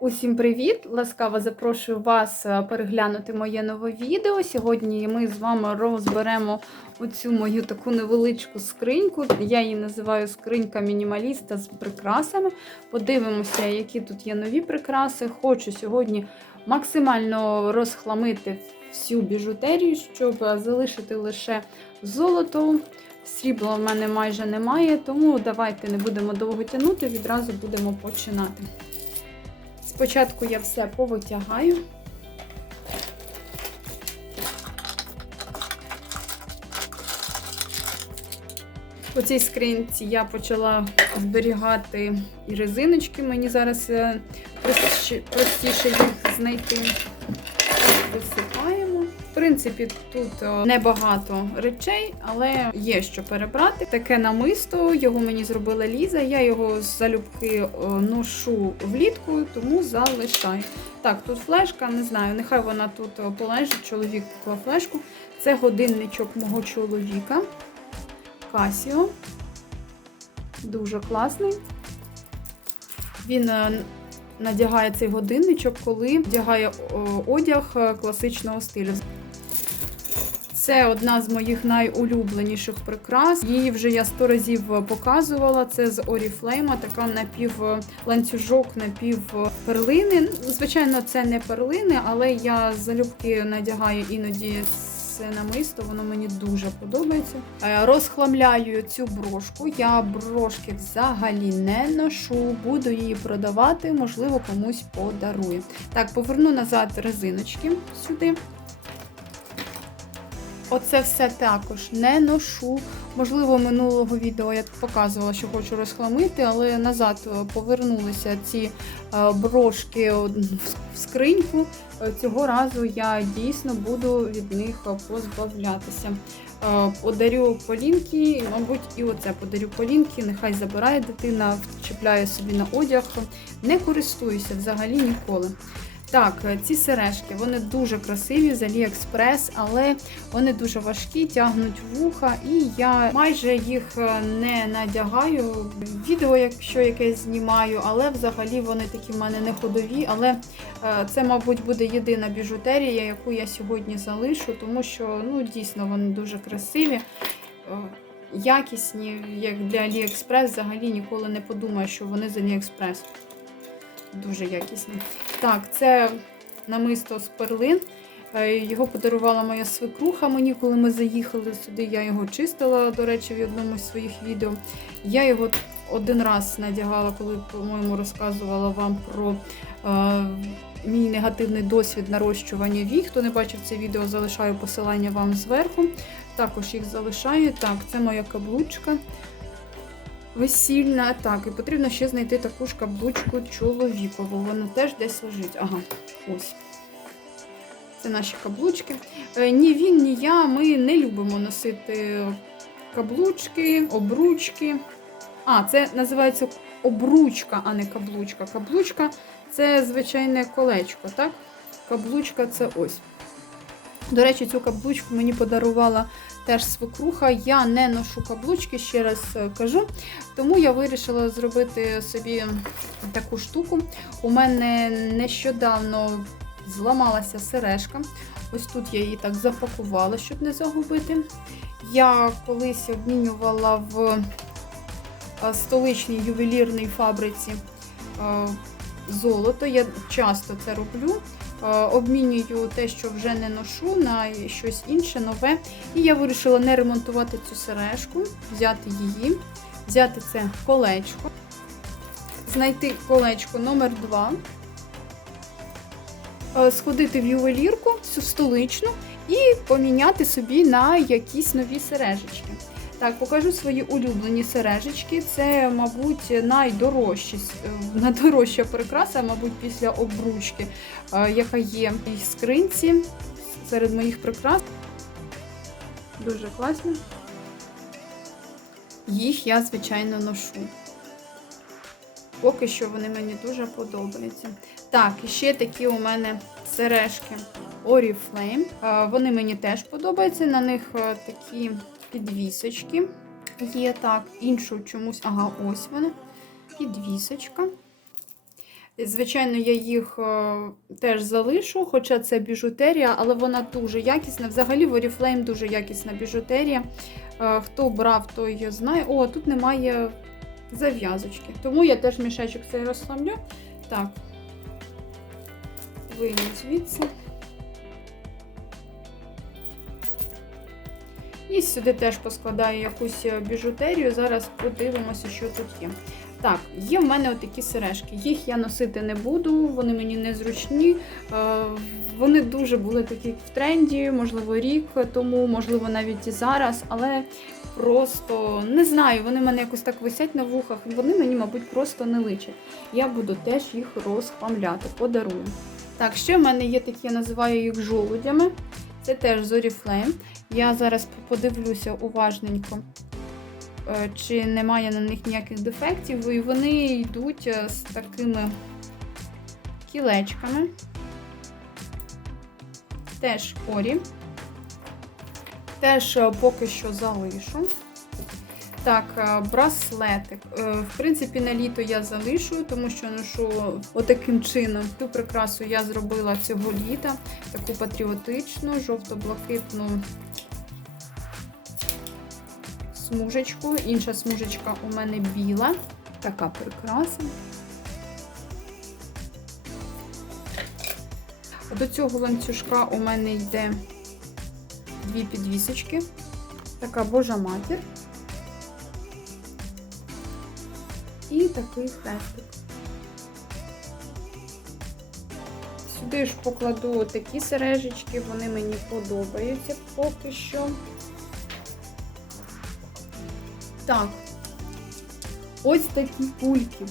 Усім привіт! Ласкаво запрошую вас е, переглянути моє нове відео. Сьогодні ми з вами розберемо оцю мою таку невеличку скриньку. Я її називаю скринька мінімаліста з прикрасами. Подивимося, які тут є нові прикраси. Хочу сьогодні максимально розхламити всю біжутерію, щоб залишити лише золото. Срібла в мене майже немає, тому давайте не будемо довго тягнути, відразу будемо починати. Спочатку я все повитягаю. У цій скринці я почала зберігати і резиночки. Мені зараз е, простіше, простіше їх знайти. Принципі, тут е, небагато речей, але є що перебрати. Таке намисто, його мені зробила Ліза. Я його залюбки е, ношу влітку, тому залишаю. Так, тут флешка, не знаю, нехай вона тут е, полежить. Чоловік поклав флешку. Це годинничок мого чоловіка. Casio. Дуже класний. Він надягає цей годинничок, коли вдягає одяг класичного стилю. Це одна з моїх найулюбленіших прикрас. Її вже я сто разів показувала. Це з Oriflame, така напів ланцюжок, напів перлини. Звичайно, це не перлини, але я залюбки надягаю іноді це намисто, воно мені дуже подобається. Е, Розхламляю цю брошку. Я брошки взагалі не ношу, буду її продавати, можливо, комусь подарую. Так, поверну назад резиночки сюди. Оце все також не ношу. Можливо, минулого відео я показувала, що хочу розхламити, але назад е, повернулися ці е, брошки в скриньку. Е, Цього разу я дійсно буду від них позбавлятися. Подарю полінки, мабуть, і оце подарю полінки, нехай забирає дитина, вчепляє собі на одяг. Не користуюся взагалі ніколи. Так, ці сережки, вони дуже красиві з Aliexpress, але вони дуже важкі, тягнуть вуха, і я майже їх не надягаю. Відео, якщо якесь знімаю, але взагалі вони такі в мене не ходові. Але це, мабуть, буде єдина біжутерія, яку я сьогодні залишу, тому що ну, дійсно вони дуже красиві. Якісні, як для AliExpress, взагалі ніколи не подумаю, що вони з AliExpress. Дуже якісний. Так, це намисто з перлин. Е, Його подарувала моя свекруха мені, коли ми заїхали сюди. Я його чистила, до речі, в одному з своїх відео. Я його один раз надягала, коли, по-моєму, розказувала вам про е, мій негативний досвід нарощування вій. Хто не бачив це відео, залишаю посилання вам зверху. Також їх залишаю. Так, це моя каблучка. Весільна, так, і потрібно ще знайти таку ж каблучку чоловікову. Вона теж десь лежить. Ага, ось. Це наші каблучки. Е, ні він, ні я. Ми не любимо носити каблучки, обручки. А, це називається обручка, а не каблучка. Каблучка це звичайне колечко, так? Каблучка це ось. До речі, цю каблучку мені подарувала теж свекруха. Я не ношу каблучки, ще раз кажу. Тому я вирішила зробити собі таку штуку. У мене нещодавно зламалася сережка. Ось тут я її так запакувала, щоб не загубити. Я колись обмінювала в столичній ювелірній фабриці золото. Я часто це роблю. Обмінюю те, що вже не ношу, на щось інше, нове. І я вирішила не ремонтувати цю сережку, взяти її, взяти це колечко, знайти колечко номер 2 сходити в ювелірку, цю столичну, і поміняти собі на якісь нові сережечки. Так, покажу свої улюблені сережечки. Це, мабуть, найдорожчі, найдорожча прикраса, мабуть, після обручки, яка є в скринці серед моїх прикрас. Дуже класно. Їх я, звичайно, ношу. Поки що вони мені дуже подобаються. Так, і ще такі у мене сережки Oriflame. Вони мені теж подобаються. На них такі підвісочки. Є так, іншу чомусь, ага, ось вона. Підвісочка. Звичайно, я їх е, теж залишу, хоча це біжутерія, але вона дуже якісна. Взагалі, в Oriflame дуже якісна біжутерія. Е, Хто брав, той знає. О, тут немає зав'язочки. Тому я теж мішечок цей розслаблю. Так, вийму звідси. І сюди теж поскладаю якусь е, біжутерію. Зараз подивимося, що тут є. Так, є в мене отакі сережки. Їх я носити не буду, вони мені незручні. Е, Вони дуже були такі в тренді, можливо, рік тому, можливо, навіть і зараз, але просто не знаю, вони мене якось так висять на вухах, і вони мені, мабуть, просто не личать. Я буду теж їх розхламляти, подарую. Так, ще в мене є такі, я називаю їх жолудями. Це теж з Oriflame. Я зараз подивлюся уважненько, е, чи немає на них ніяких дефектів. І вони йдуть е, з такими кілечками. Теж корі. Теж е, поки що залишу. Так, е, браслетик. Е, В принципі, на літо я залишу, тому що ношу отаким чином. Цю прикрасу я зробила цього літа. Таку патріотичну, жовто-блакитну смужечку. Інша смужечка у мене біла. Така прикраса. До цього ланцюжка у мене йде дві підвісочки. Така Божа матір. І такий хрестик. Сюди ж покладу такі сережечки, вони мені подобаються поки що. Так, ось такі кульки.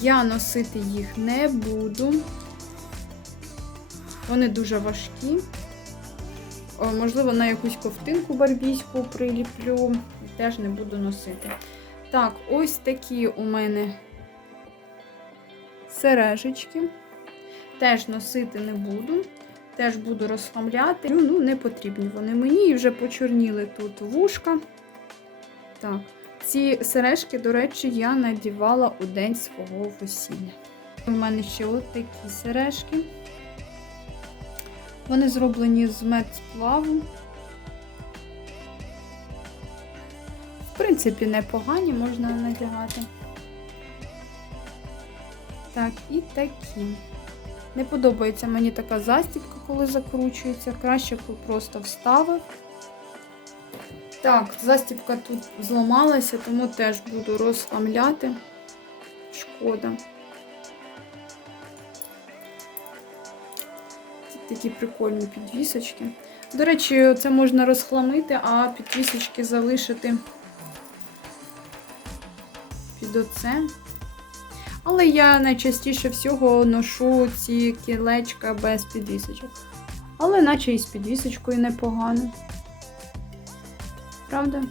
Я носити їх не буду. Вони дуже важкі. Можливо, на якусь ковтинку барбійську приліплю, теж не буду носити. Так, ось такі у мене сережечки. Теж носити не буду. Теж буду розхламляти. Ну, не потрібні вони мені і вже почорніли тут вушка. Так, ці сережки, до речі, я надівала у день свого весілля. У мене ще от такі сережки. Вони зроблені з медсплаву. Принципі, непогані, можна надягати. Так, і такі. Не подобається мені така застібка, коли закручується. Краще просто вставив. Так, застібка тут зламалася, тому теж буду розхламляти. Шкода. Такі прикольні підвісочки. До речі, це можна розхламити, а підвісочки залишити під оце. Але я найчастіше всього ношу ці кілечка без підвісочок. Але наче і з підвісочкою непогано. Правда?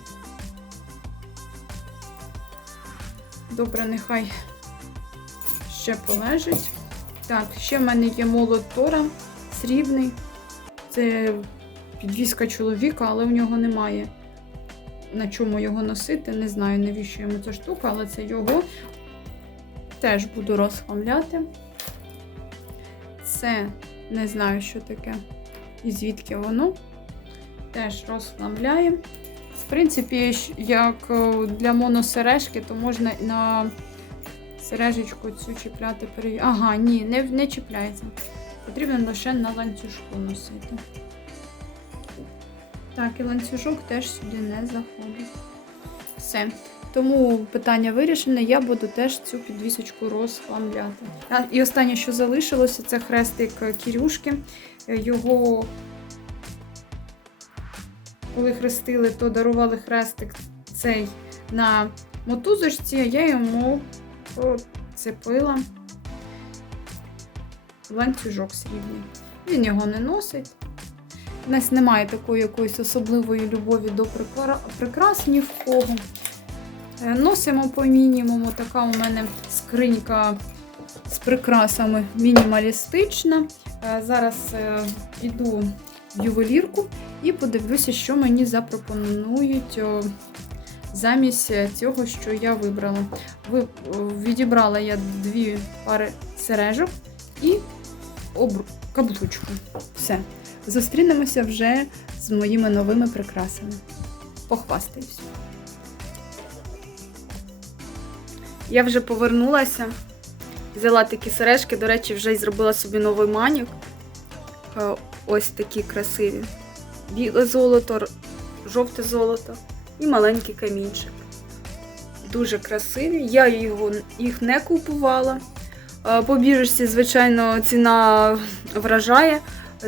Добре, нехай ще полежить. Так, ще в мене є молот Тора срібний. Це підвіска чоловіка, але в нього немає на чому його носити. Не знаю, навіщо йому ця штука, але це його. Теж буду розхламляти. Це не знаю, що таке і звідки воно. Теж розхламляємо. В принципі, як для моносережки, то можна на сережечку цю чіпляти. Ага, ні, не, не чіпляється. Потрібно лише на ланцюжку носити. Так, і ланцюжок теж сюди не заходить. Все. Тому питання вирішене, я буду теж цю підвісочку розхламляти. І останнє, що залишилося, це хрестик Кірюшки. Його, коли хрестили, то дарували хрестик цей на мотузочці, а я йому поцепила ланцюжок срібний. Він його не носить. У нас немає такої якоїсь особливої любові до прикрас ні в кого. Носимо по мінімуму. Така у мене скринька з прикрасами мінімалістична. Зараз йду в ювелірку і подивлюся, що мені запропонують замість е, цього, що я вибрала. Ви, відібрала я дві пари сережок і каблучку. Все. Зустрінемося вже з моїми новими прикрасами. Похвастаюсь. Я вже повернулася. Взяла такі сережки, до речі, вже й зробила собі новий манік. Е, Ось такі красиві. Біле золото, жовте золото і маленький камінчик. Дуже красиві. Я його, їх не купувала. Е, По біржці, звичайно, ціна вражає.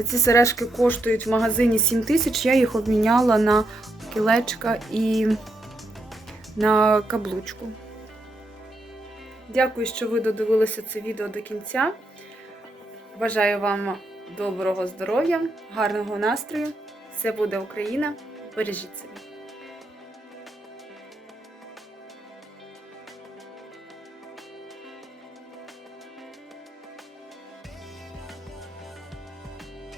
Ці сережки коштують в магазині 7 тисяч. Я їх обміняла на кілечка і на каблучку. Дякую, що ви додивилися це відео до кінця. Бажаю вам доброго здоров'я, гарного настрою. Все буде Україна. Бережіть себе.